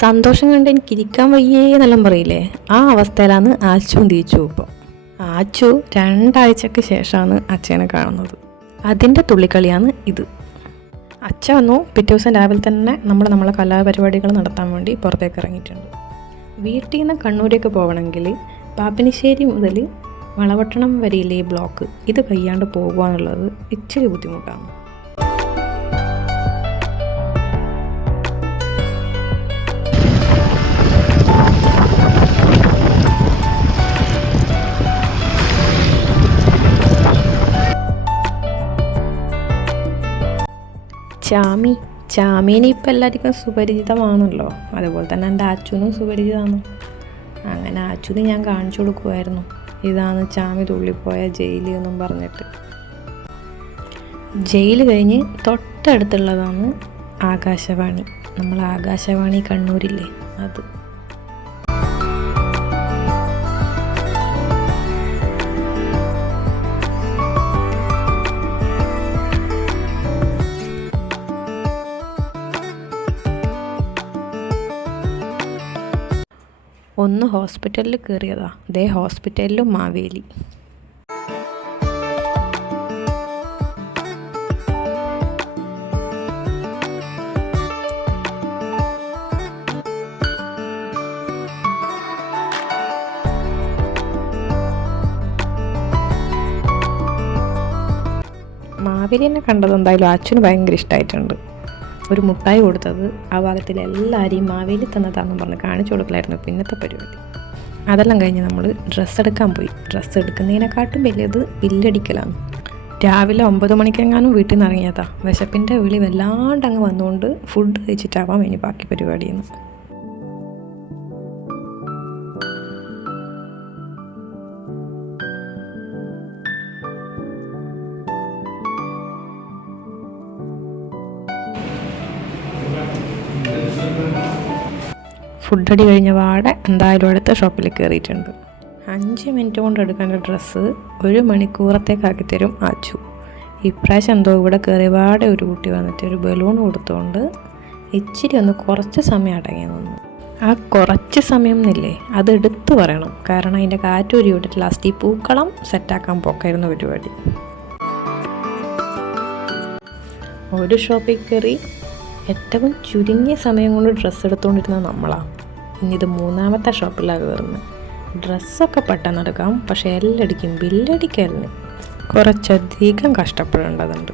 സന്തോഷം കണ്ട് എനിക്ക് ഇരിക്കാൻ വയ്യേ എന്നെല്ലാം പറയില്ലേ? ആ അവസ്ഥയിലാണ് ആച്ചു തിരിച്ചു ഇപ്പോൾ ആച്ചു രണ്ടാഴ്ചക്ക് ശേഷമാണ് അച്ഛനെ കാണുന്നത്. അതിന്റെ തുള്ളിക്കളിയാണ് ഇത്. അച്ഛ വന്നു. പിറ്റേ ദിവസം രാവിലെ തന്നെ നമ്മൾ നമ്മളെ കലാപരിപാടികൾ നടത്താൻ വേണ്ടി പുറത്തേക്ക് ഇറങ്ങിയിട്ടുണ്ട്. വീട്ടിൽ നിന്ന് കണ്ണൂരേക്ക് പോകണമെങ്കിൽ പാപ്പിനിശ്ശേരി മുതൽ വളവട്ടണം വരെയില്ലേ ഈ ബ്ലോക്ക്? ഇത് കയ്യാണ്ട് പോകുക എന്നുള്ളത് ഇച്ചിരി ബുദ്ധിമുട്ടാണ്. ചാമി ചാമീനെ ഇപ്പം എല്ലാവർക്കും സുപരിചിതമാണല്ലോ. അതുപോലെ തന്നെ എന്റെ അച്ഛനും സുപരിചിതമാണ്. അങ്ങനെ അച്ഛന് ഞാൻ കാണിച്ചു കൊടുക്കുമായിരുന്നു ഇതാണ് ചാമി തുള്ളിപ്പോയ ജയിൽ എന്നും പറഞ്ഞിട്ട്. ജയിൽ കഴിഞ്ഞ് തൊട്ടടുത്തുള്ളതാണ് ആകാശവാണി. നമ്മൾ ആകാശവാണി കണ്ണൂരില്ലേ? അത്. ഒന്ന് ഹോസ്പിറ്റലിൽ കയറിയതാ. ദേ ഹോസ്പിറ്റലിലും മാവേലി. മാവേലിനെ കണ്ടത് എന്തായാലും അച്ഛന് ഭയങ്കര ഇഷ്ടമായിട്ടുണ്ട് ഒരു മുട്ടായി കൊടുത്തത് ആ ഭാഗത്തിലെ എല്ലാവരെയും മാവേലി തന്നതാണെന്ന് പറഞ്ഞ് കാണിച്ചു കൊടുക്കലായിരുന്നു പിന്നത്തെ പരിപാടി. അതെല്ലാം കഴിഞ്ഞ് നമ്മൾ ഡ്രസ്സ് എടുക്കാൻ പോയി. ഡ്രസ്സ് എടുക്കുന്നതിനെക്കാട്ടും വലിയത് ബില്ലടിക്കലാണ് രാവിലെ ഒമ്പത് മണിക്കെങ്ങാനും വീട്ടിൽ നിന്ന് ഇറങ്ങിയതാ. വിശപ്പിന്റെ വിളി വല്ലാണ്ട് അങ്ങ് വന്നുകൊണ്ട് ഫുഡ് കഴിച്ചിട്ടാവാം ഇനി ബാക്കി പരിപാടിയെന്ന്. ഫുഡ് അടി കഴിഞ്ഞ പാടെ എന്തായാലും അടുത്ത ഷോപ്പിൽ കയറിയിട്ടുണ്ട്. അഞ്ച് മിനിറ്റ് കൊണ്ട് എടുക്കേണ്ട ഡ്രസ്സ് ഒരു മണിക്കൂറത്തേക്കാക്കി തരും ആച്ചു. ഇപ്രാവശ്യം എന്തോ ഇവിടെ കയറിയ പാടെ ഒരു കുട്ടി വന്നിട്ട് ഒരു ബലൂൺ കൊടുത്തുകൊണ്ട് ഇച്ചിരി ഒന്ന് കുറച്ച് സമയം അടങ്ങി നിന്നു. ആ കുറച്ച് സമയം എന്നില്ലേ? അത് എടുത്തു പറയണം. കാരണം അതിന്റെ കാറ്റൂരി വിട്ടിട്ട് ലാസ്റ്റ് ഈ പൂക്കളം സെറ്റാക്കാൻ പോക്കായിരുന്നു പരിപാടി. ഒരു ഷോപ്പിൽ കയറി ഏറ്റവും ചുരുങ്ങിയ സമയം കൊണ്ട് ഡ്രസ്സ് എടുത്തുകൊണ്ടിരുന്നത് നമ്മളാണ് ഇനി ഇത് മൂന്നാമത്തെ ഷോപ്പിലാണ് കയറുന്നത് ഡ്രസ്സൊക്കെ പെട്ടെന്ന് എടുക്കാം പക്ഷേ എല്ലടിക്കും ബില്ലടിക്കലിന് കുറച്ചധികം കഷ്ടപ്പെടേണ്ടതുണ്ട്.